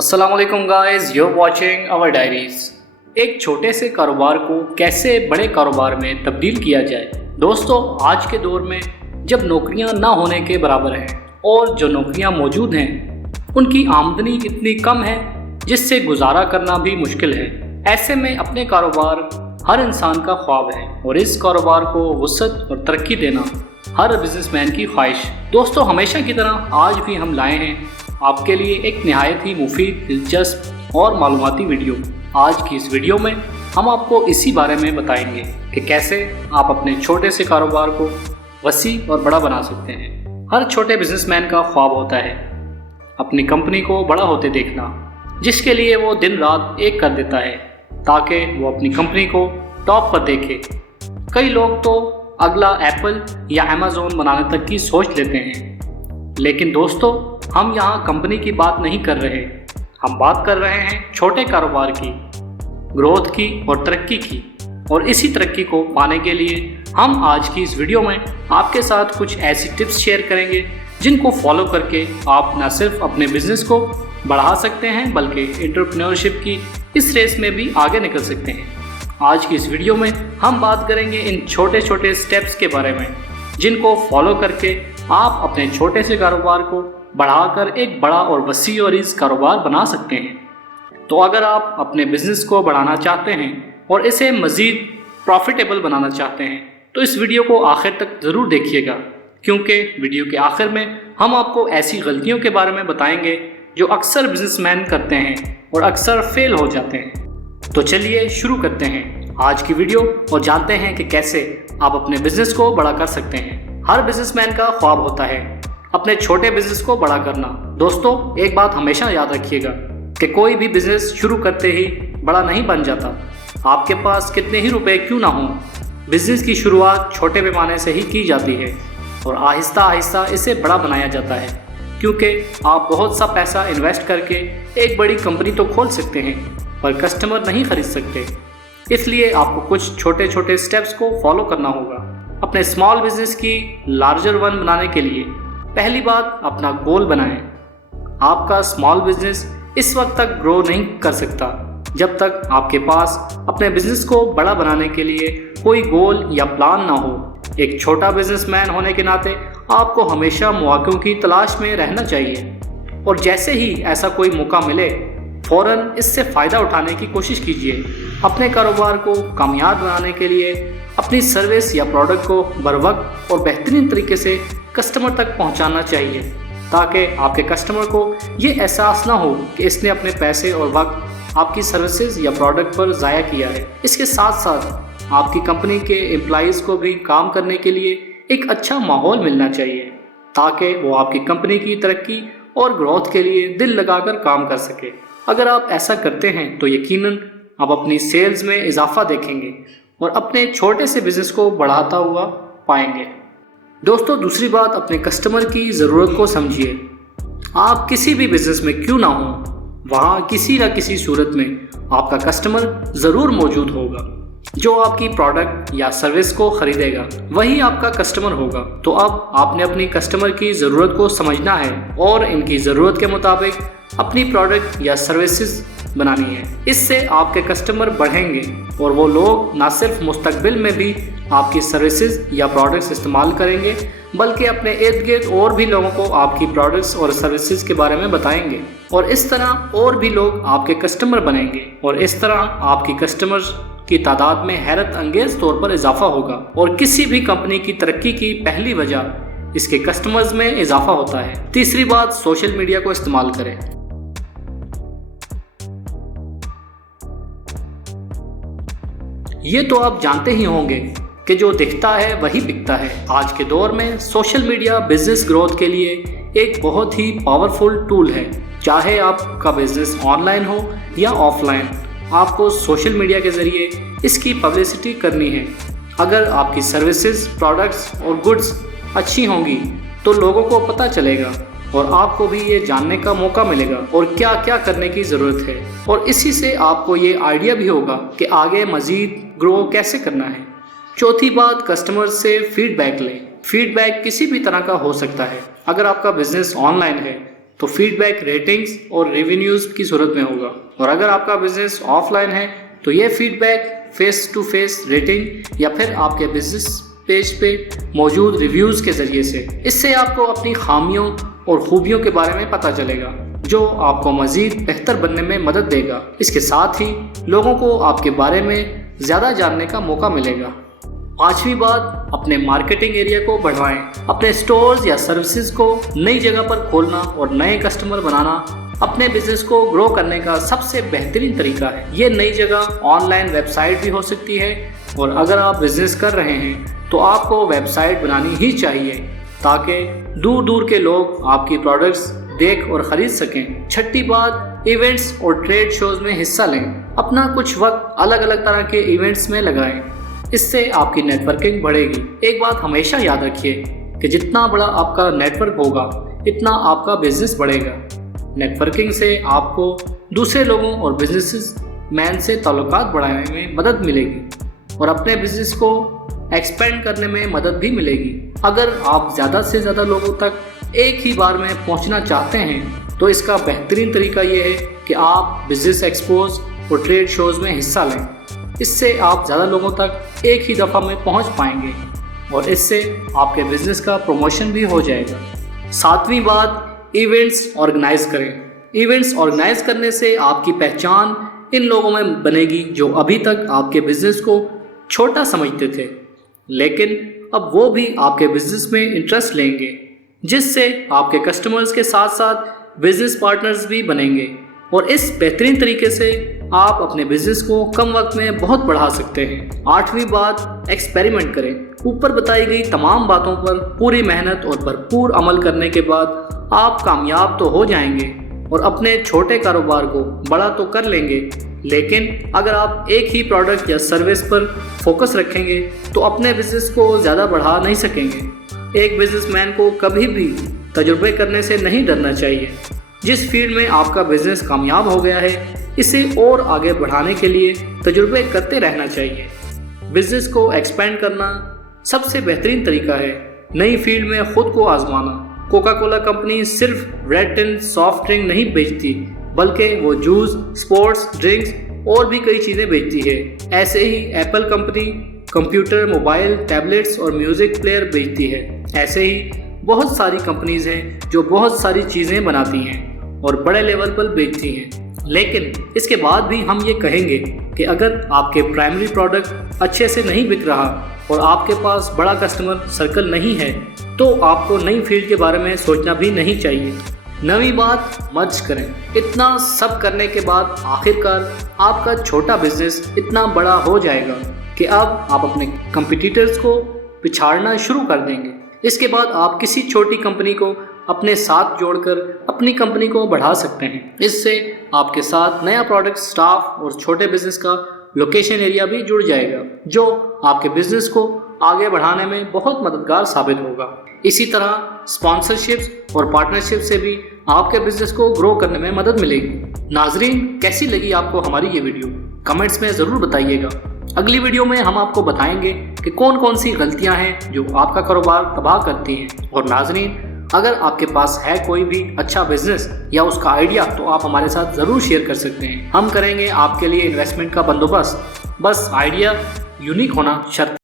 अस्सलाम वालेकुम guys, you are watching our diaries. एक छोटे से कारोबार को कैसे बड़े कारोबार में तब्दील किया जाए। दोस्तों, आज के दौर में जब नौकरियां ना होने के बराबर हैं और जो नौकरियां मौजूद हैं उनकी आमदनी इतनी कम है जिससे गुजारा करना भी मुश्किल है। ऐसे में अपने कारोबार हर इंसान का ख्वाब है और इस कारोबार को वुसअत और तरक्की देना हर बिजनेसमैन की ख्वाहिश। दोस्तों, हमेशा की तरह आज भी हम लाए हैं आपके लिए एक निहायत ही मुफीद, दिलचस्प और मालूमाती वीडियो। आज की इस वीडियो में हम आपको इसी बारे में बताएंगे कि कैसे आप अपने छोटे से कारोबार को वसी और बड़ा बना सकते हैं। हर छोटे बिजनेसमैन का ख्वाब होता है अपनी कंपनी को बड़ा होते देखना, जिसके लिए वो दिन रात एक कर देता है ताकि वो अपनी कंपनी को टॉप पर देखे। कई लोग तो अगला एप्पल या अमेज़न बनाने तक की सोच लेते हैं, लेकिन दोस्तों, हम यहाँ कंपनी की बात नहीं कर रहे, हम बात कर रहे हैं छोटे कारोबार की, ग्रोथ की और तरक्की की। और इसी तरक्की को पाने के लिए हम आज की इस वीडियो में आपके साथ कुछ ऐसी टिप्स शेयर करेंगे जिनको फॉलो करके आप न सिर्फ अपने बिजनेस को बढ़ा सकते हैं बल्कि एंटरप्रेन्योरशिप की इस रेस में भी आगे निकल सकते हैं। आज की इस वीडियो में हम बात करेंगे इन छोटे छोटे स्टेप्स के बारे में जिनको फॉलो करके आप अपने छोटे से कारोबार को बढ़ाकर एक बड़ा और वसी और इस कारोबार बना सकते हैं। तो अगर आप अपने बिजनेस को बढ़ाना चाहते हैं और इसे मज़ीद प्रॉफिटेबल बनाना चाहते हैं तो इस वीडियो को आखिर तक ज़रूर देखिएगा, क्योंकि वीडियो के आखिर में हम आपको ऐसी गलतियों के बारे में बताएंगे जो अक्सर बिजनेसमैन करते हैं और अक्सर फेल हो जाते हैं। तो चलिए शुरू करते हैं आज की वीडियो और जानते हैं कि कैसे आप अपने बिजनेस को बड़ा कर सकते हैं। हर बिजनेसमैन का ख्वाब होता है अपने छोटे बिजनेस को बड़ा करना। दोस्तों, एक बात हमेशा याद रखिएगा कि कोई भी बिजनेस शुरू करते ही बड़ा नहीं बन जाता। आपके पास कितने ही रुपए क्यों ना हों, बिजनेस की शुरुआत छोटे पैमाने से ही की जाती है और आहिस्ता आहिस्ता इसे बड़ा बनाया जाता है, क्योंकि आप बहुत सा पैसा इन्वेस्ट करके एक बड़ी कंपनी तो खोल सकते हैं पर कस्टमर नहीं खरीद सकते। इसलिए आपको कुछ छोटे छोटे स्टेप्स को फॉलो करना होगा अपने स्मॉल बिजनेस की लार्जर वन बनाने के लिए। पहली बात, अपना गोल बनाएं। आपका स्मॉल बिजनेस इस वक्त तक ग्रो नहीं कर सकता जब तक आपके पास अपने बिजनेस को बड़ा बनाने के लिए कोई गोल या प्लान ना हो। एक छोटा बिजनेसमैन होने के नाते आपको हमेशा मौक़ों की तलाश में रहना चाहिए और जैसे ही ऐसा कोई मौका मिले फ़ौरन इससे फ़ायदा उठाने की कोशिश कीजिए। अपने कारोबार को कामयाब बनाने के लिए अपनी सर्विस या प्रोडक्ट को बरवक्त और बेहतरीन तरीके से कस्टमर तक पहुंचाना चाहिए ताकि आपके कस्टमर को ये एहसास ना हो कि इसने अपने पैसे और वक्त आपकी सर्विसेज या प्रोडक्ट पर ज़ाया किया है। इसके साथ साथ आपकी कंपनी के एम्प्लॉइज़ को भी काम करने के लिए एक अच्छा माहौल मिलना चाहिए ताकि वो आपकी कंपनी की तरक्की और ग्रोथ के लिए दिल लगाकर काम कर सके। अगर आप ऐसा करते हैं तो यकीनन आप अपनी सेल्स में इजाफा देखेंगे और अपने छोटे से बिजनेस को बढ़ाता हुआ पाएंगे। दोस्तों, दूसरी बात, अपने कस्टमर की ज़रूरत को समझिए। आप किसी भी बिजनेस में क्यों ना हो, वहाँ किसी न किसी सूरत में आपका कस्टमर ज़रूर मौजूद होगा। जो आपकी प्रोडक्ट या सर्विस को ख़रीदेगा वही आपका कस्टमर होगा। तो अब आपने अपनी कस्टमर की ज़रूरत को समझना है और इनकी ज़रूरत के मुताबिक अपनी प्रोडक्ट या सर्विसेज बनानी है। इससे आपके कस्टमर बढ़ेंगे और वो लोग ना सिर्फ मुस्तकबिल में भी आपकी सर्विसेज या प्रोडक्ट्स इस्तेमाल करेंगे बल्कि अपने इर्द गिर्द और भी लोगों को आपकी प्रोडक्ट्स और सर्विसेज के बारे में बताएंगे और इस तरह और भी लोग आपके कस्टमर बनेंगे और इस तरह आपकी कस्टमर्स की तादाद में हैरत अंगेज तौर पर इजाफा होगा। और किसी भी कंपनी की तरक्की की पहली वजह इसके कस्टमर्स में इजाफा होता है। तीसरी बात, सोशल मीडिया को इस्तेमाल करें। ये तो आप जानते ही होंगे कि जो दिखता है वही बिकता है। आज के दौर में सोशल मीडिया बिजनेस ग्रोथ के लिए एक बहुत ही पावरफुल टूल है। चाहे आपका बिजनेस ऑनलाइन हो या ऑफलाइन, आपको सोशल मीडिया के ज़रिए इसकी पब्लिसिटी करनी है। अगर आपकी सर्विसेज, प्रोडक्ट्स और गुड्स अच्छी होंगी तो लोगों को पता चलेगा और आपको भी ये जानने का मौका मिलेगा और क्या क्या करने की ज़रूरत है, और इसी से आपको ये आइडिया भी होगा कि आगे मज़ीद ग्रो कैसे करना है। चौथी बात, कस्टमर से फीडबैक लें। फीडबैक किसी भी तरह का हो सकता है। अगर आपका बिजनेस ऑनलाइन है तो फीडबैक रेटिंग्स और रिव्यूज़ की सूरत में होगा। और अगर आपका बिजनेस ऑफलाइन है तो ये feedback face to face rating या फिर आपके बिजनेस पेज पे मौजूद रिव्यूज़ के ज़रिए से। इससे आपको अपनी खामियों और खूबियों के बारे में पता चलेगा, जो आपको मज़ीद बेहतर बनने में मदद देगा। इसके साथ ही लोगों को आपके बारे में ज़्यादा जानने का मौका मिलेगा। पांचवी बात, अपने मार्केटिंग एरिया को बढ़ाएं। अपने स्टोर्स या सर्विसेज को नई जगह पर खोलना और नए कस्टमर बनाना अपने बिजनेस को ग्रो करने का सबसे बेहतरीन तरीका है। ये नई जगह ऑनलाइन वेबसाइट भी हो सकती है, और अगर आप बिजनेस कर रहे हैं तो आपको वेबसाइट बनानी ही चाहिए ताकि दूर दूर के लोग आपकी प्रोडक्ट्स देख और ख़रीद सकें। छठी बात, इवेंट्स और ट्रेड शोज़ में हिस्सा लें। अपना कुछ वक्त अलग अलग तरह के इवेंट्स में लगाएं, इससे आपकी नेटवर्किंग बढ़ेगी। एक बात हमेशा याद रखिए कि जितना बड़ा आपका नेटवर्क होगा इतना आपका बिजनेस बढ़ेगा। नेटवर्किंग से आपको दूसरे लोगों और बिजनेस मैन से ताल्लुकात बढ़ाने में मदद मिलेगी और अपने बिजनेस को एक्सपेंड करने में मदद भी मिलेगी। अगर आप ज़्यादा से ज़्यादा लोगों तक एक ही बार में पहुंचना चाहते हैं तो इसका बेहतरीन तरीका ये है कि आप बिजनेस एक्सपोज और ट्रेड शोज़ में हिस्सा लें। इससे आप ज़्यादा लोगों तक एक ही दफ़ा में पहुंच पाएंगे और इससे आपके बिजनेस का प्रमोशन भी हो जाएगा। सातवीं बात, इवेंट्स ऑर्गेनाइज करें। इवेंट्स ऑर्गेनाइज करने से आपकी पहचान इन लोगों में बनेगी जो अभी तक आपके बिजनेस को छोटा समझते थे, लेकिन अब वो भी आपके बिजनेस में इंटरेस्ट लेंगे, जिससे आपके कस्टमर्स के साथ साथ बिजनेस पार्टनर्स भी बनेंगे। और इस बेहतरीन तरीके से आप अपने बिजनेस को कम वक्त में बहुत बढ़ा सकते हैं। आठवीं बात, एक्सपेरिमेंट करें। ऊपर बताई गई तमाम बातों पर पूरी मेहनत और भरपूर अमल करने के बाद आप कामयाब तो हो जाएंगे और अपने छोटे कारोबार को बड़ा तो कर लेंगे, लेकिन अगर आप एक ही प्रोडक्ट या सर्विस पर फोकस रखेंगे तो अपने बिजनेस को ज़्यादा बढ़ा नहीं सकेंगे। एक बिजनेसमैन को कभी भी तजुर्बे करने से नहीं डरना चाहिए। जिस फील्ड में आपका बिजनेस कामयाब हो गया है इसे और आगे बढ़ाने के लिए तजुर्बे करते रहना चाहिए। बिजनेस को एक्सपेंड करना सबसे बेहतरीन तरीका है नई फील्ड में खुद को आजमाना। कोका कोला कंपनी सिर्फ रेड टिन सॉफ्ट ड्रिंक नहीं बेचती, बल्कि वो जूस, स्पोर्ट्स ड्रिंक्स और भी कई चीज़ें बेचती है। ऐसे ही Apple company computer, mobile, tablets और म्यूज़िक प्लेयर बेचती है। ऐसे ही बहुत सारी कंपनीज हैं जो बहुत सारी चीज़ें बनाती हैं और बड़े लेवल पर बेचती हैं। लेकिन इसके बाद भी हम ये कहेंगे कि अगर आपके प्राइमरी प्रोडक्ट अच्छे से नहीं बिक रहा और आपके पास बड़ा कस्टमर सर्कल नहीं है तो आपको नई फील्ड के बारे में सोचना भी नहीं चाहिए। नवी बात, मर्ज करें। इतना सब करने के बाद आखिरकार आपका छोटा बिजनेस इतना बड़ा हो जाएगा कि अब आप अपने कंपटीटर्स को पिछाड़ना शुरू कर देंगे। इसके बाद आप किसी छोटी कंपनी को अपने साथ जोड़कर अपनी कंपनी को बढ़ा सकते हैं। इससे आपके साथ नया प्रोडक्ट, स्टाफ और छोटे बिजनेस का लोकेशन एरिया भी जुड़ जाएगा, जो आपके बिजनेस को आगे बढ़ाने में बहुत मददगार साबित होगा। इसी तरह स्पॉन्सरशिप्स और पार्टनरशिप से भी आपके बिजनेस को ग्रो करने में मदद मिलेगी। नाजरीन, कैसी लगी आपको हमारी ये वीडियो? कमेंट्स में ज़रूर बताइएगा। अगली वीडियो में हम आपको बताएंगे कि कौन कौन सी गलतियां हैं जो आपका कारोबार तबाह करती हैं। और नाजरीन, अगर आपके पास है कोई भी अच्छा बिजनेस या उसका आइडिया तो आप हमारे साथ ज़रूर शेयर कर सकते हैं। हम करेंगे आपके लिए इन्वेस्टमेंट का बंदोबस्त। बस आइडिया यूनिक होना शर्त।